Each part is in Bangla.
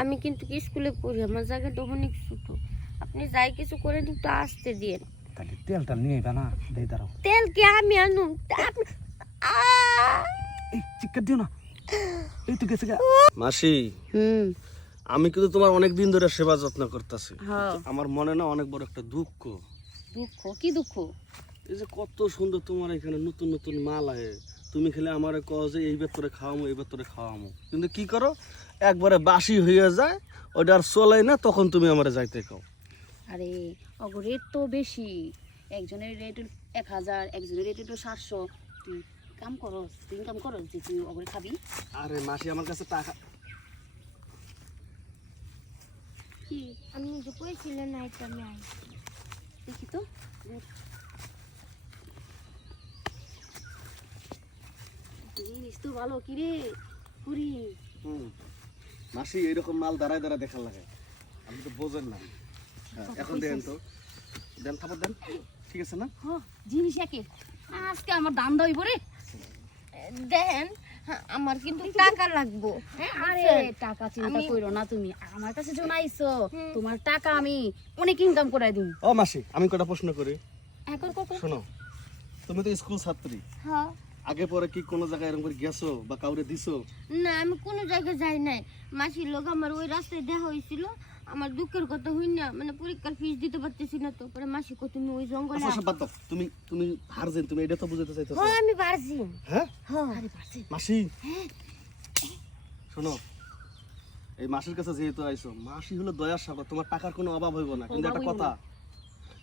আমি কিন্তু স্কুলে পড়ি, আমার জায়গাটা অনেক ছোট। আপনি যাই কিছু করেন একটু আসতে দিন। তাহলে তেলটা নিয়ে আইবা না, দেই দাঁড়াও। তেল কি আমি আনু? এই চিৎকার দিও না, এই তো গেছে গা। মাসি, আমি কিন্তু তোমার অনেক দিন ধরে সেবা যত্ন করতেছি। হ্যাঁ। আমার মনে না অনেক বড় একটা দুঃখ। দুঃখ? কি দুঃখ? এই যে কত সুন্দর তোমার এখানে নতুন নতুন মাল আহে, তুমি খেলে আমার কও যে এই ভেতরে খাওয়ামো এই ভেতরে খাওয়ামো, কিন্তু কি করো একবারে বাসি হয়ে যায়, ওটা আর চলাই না, তখন তুমি আমার যাইতে কও। আরে অগো রেট তো বেশি, একজনের রেট 1000, একজনের রেট 700। তুই কাম করস, তুই ইনকাম করস যে তুই অগরে খাবি। আরে মাসি আমার কাছে টাকা। কি আমি যে কইছিলেন না এটা আমি আইছি। দেখি তো জিনিস তো ভালো। কি রে পুরি? মাসি এরকম মাল দাঁড়ায় দাঁড়ায় দেখার লাগে, আমি তো বোঝেন না। এখন দেন তো, দেন খাবার দেন, ঠিক আছে না? হ্যাঁ জিনিস একে আজকে আমার দাম দাও রে। দেন, আমার কিন্তু টাকা লাগবো। আরে টাকা চিন্তা আমি- কইরো না তুমি, আমার কাছে যখন আইছো তোমার টাকা আমি অনেক ইনকাম করাই দিই। ও মাসি, আমি কটা প্রশ্ন করি, এখন কত? শোনো। তুমি তো স্কুল ছাত্রী, হ্যাঁ। আগে পরে কি কোনো জায়গায় এরকম করে গেছো বা কাউরে দিছো? না, আমি কোনো জায়গায় যাই নাই। মাসির লোক আমার ওই রাস্তায় দেখা হয়েছিল। আমার দুঃখের কথা হই না, মানে পরীক্ষার ফিস দিতে পারতেছি না, তো পরে মাসি কো তুমি ওই জঙ্গলে আচ্ছা সব বাদ দাও, তুমি তুমি ভার্জিন, তুমি এটা তো বুঝাতে চাইতেছো। হ্যাঁ আমি পারছি। হ্যাঁ হ্যাঁ। আরে পারছি। মাসি, শোনো, এই মাসির কাছে যেহেতু আইছো, মাসি হলো দয়ার সাগর, তোমার টাকার কোনো অভাব হইব না, কিন্তু একটা অভাব হইবো কথা,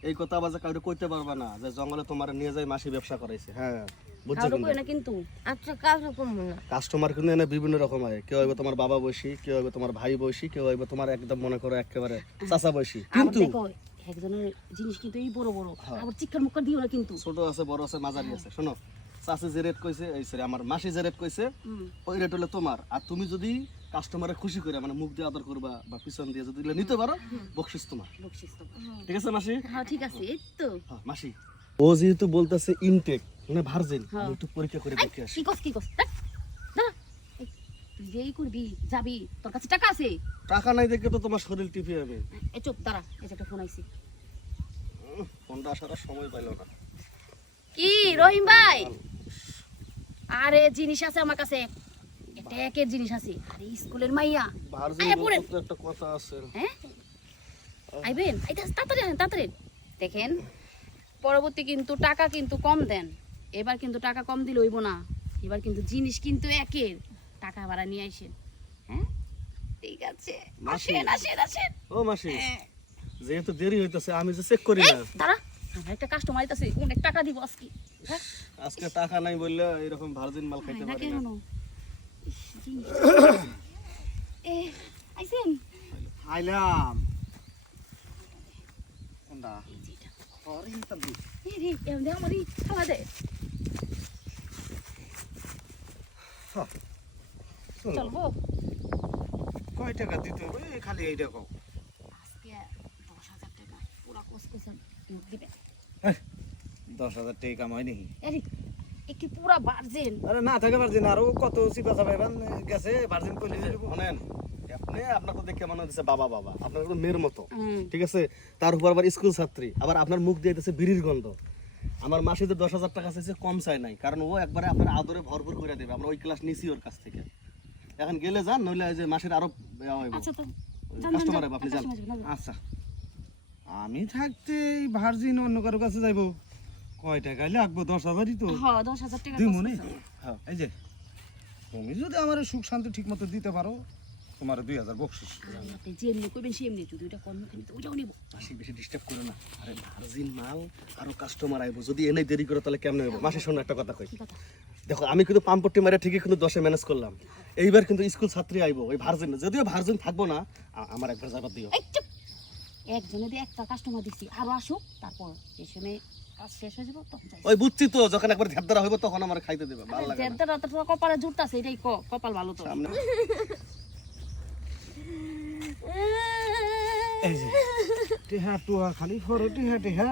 এই কথা আবার যে কাউরে কইতে পারবা না যে জঙ্গলে তোমার নিয়ে যাই মাসি ব্যবসা করাইছে। হ্যাঁ বুঝছো? কারো কই না কিন্তু। আচ্ছা কাজও কমবো না। কাস্টমার কিন্তু এনে বিভিন্ন রকম হয়, কেউ হইবে তোমার বাবা বয়সী, কেউ হইবে তোমার ভাই বয়সী, কেউ হইবে তোমার একদম মনে করো একেবারে চাচা বয়সী। আবার কিন্তু দেখো একজনের জিনিস কিন্তু এই বড় বড়, আবার চিৎকার মুক্কার দিও না কিন্তু। ছোট আছে, বড় আছে, মাঝারি আছে। শোনো, চাচি যে রেট কইছে, এই সরি আমার মাসি যে রেট কইছে, ওই রেট হলো তোমার। আর তুমি যদি কাস্টমারে খুশি করে মানে মুখ দিয়ে আদর করবা বা পিছন দিয়ে যদি নিতে পারো, বকশিস তোমার। বকশিস তো। ঠিক আছে মাসি? হ্যাঁ ঠিক আছে, এই তো। হ্যাঁ মাসি, ও যেহেতু বলতেছে ইনটেক মানে ভার্জিন, আমি একটু পরীক্ষা করে দেখে আসি। কি কস না, তুই যেই করবি যাবি, তোর কাছে টাকা আছে? টাকা নাই দেখে তো তোমার শরীর টিপে যাবে। এই চুপ দাঁড়া, এই যে একটা ফোন আইছি। ফোনটা আসার আর সময় পাইলো না। কি রহিম ভাই? আরে জিনিস আছে আমার কাছে, এটা একের জিনিস আছে। আরে স্কুলের মাইয়া ভার্জিন আয়া পড়েন। বলতে তো একটা কথা আছে। হ্যাঁ আইবেন, এটা তাড়াতাড়ি আনেন, তাড়াতাড়ি দেখেন। পরবর্তী কিন্তু টাকা কিন্তু কম দেন, এবার কিন্তু টাকা কম দিলে হইব না, এবার কিন্তু জিনিস কিন্তু একের, টাকা ভাড়া নিয়ে আসেন। হ্যাঁ ঠিক আছে, মাসি। আসেন। ও মাসি, যেহেতু দেরি হইতেছে আমি যে চেক করি এই, না। দাঁড়া, আমার একটা কাস্টমার আইতাছে, অনেক টাকা দিব আজকে। হ্যাঁ আজকে টাকা নাই বললে এরকম ভার্জিন মাল খাইতে না পারি কেন? না। ইস, জিনিস। এ আইছেন? আইলাম কোনটা ওরে ইতাল দি এ রে এম দে আমারই খাওয়া দে। চলবো কয় টাকা দিতে হবে খালি এইটা কও। আজকে 10,000 টাকা পুরা কসকসন দিবে। 10,000 টাকা কামাই নেই। আরে একটি পুরা ভার্জিন। আরে না থাকে ভার্জিন, আরো কত চিপা চাপাইবান গেছে ভার্জিন কইলে দিব। শোনেন, আপনি আপনার তো দেখে মনে হচ্ছে বাবা বাবা, আপনার তো মেয়ের মতো, হুম। ঠিক আছে? তার উপর আবার স্কুল ছাত্রী, আবার আপনার মুখ দিয়ে দিতেছে বিড়ির গন্ধ। আমার মাসে তো 10,000 টাকা চাইছে, কম চাই নাই, কারণ ও একবারে আপনার আদরে ভরপুর করে দেবে। আমরা ওই ক্লাস নিছি ওর কাছ থেকে। এখন গেলে যান, নইলে ওই যে মাসের আরো আচ্ছা তো কাস্টমার হবে, আপনি যান। আচ্ছা আমি থাকতে এই ভার্জিন অন্য কারো কাছে যাইবো, কয় টাকা লাগবো? 10,000ই তো হ্যাঁ 10,000 টাকা দিব মনে। হ্যাঁ। এই যে তুমি যদি আমার সুখ শান্তি ঠিক মতো দিতে পারো, তোমার 2,000 বকশিস। আপনি যেমনি কইবেন সেমনি, যদি ওইটা কম খালি তো ওইটাও নিব। মাসি বেশি ডিস্টার্ব করো না। আরে ভার্জিন মাল, আরো কাস্টমার আইবো, যদি এনে দেরি করে তাহলে কেমন হইব? মাসি শোনো একটা কথা কই, কি কথা? দেখো আমি কিন্তু পাম্পটি মারে ঠিকই কিন্তু 10-এ ম্যানেজ করলাম। এইবার কিন্তু স্কুল ছাত্রী আইবো, ওই ভার্জিন, যদিও ভার্জিন থাকবো না, আমার একবার যাবার দিও। এই চুপ, একজনে দিয়ে একটা কাস্টমার দিছি, আরো আসুক, তারপর যে সময় কাজ শেষ হয়ে যাব তখন যাই। ওই বুঝছি তো, যখন একবার ধ্যাপদারা হইব তখন আমার খাইতে দেবে, ভালো লাগে না। দেড়টা রাতে তো কপালে জুটতাছে, এটাই কপাল ভালো তো। সামনে এই যে টেহা টুয়া খালি ফরো টেহা টেহা,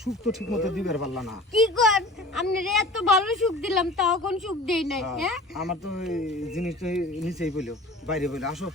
সুখ তো ঠিক মতো দিবার পারলা না। কি কর, আপনারে এত ভালো সুখ দিলাম, তাও কোন সুখ দেই নাই। হ্যাঁ আমার তো এই জিনিসটা নিচেই বললো, বাইরে বললো আসো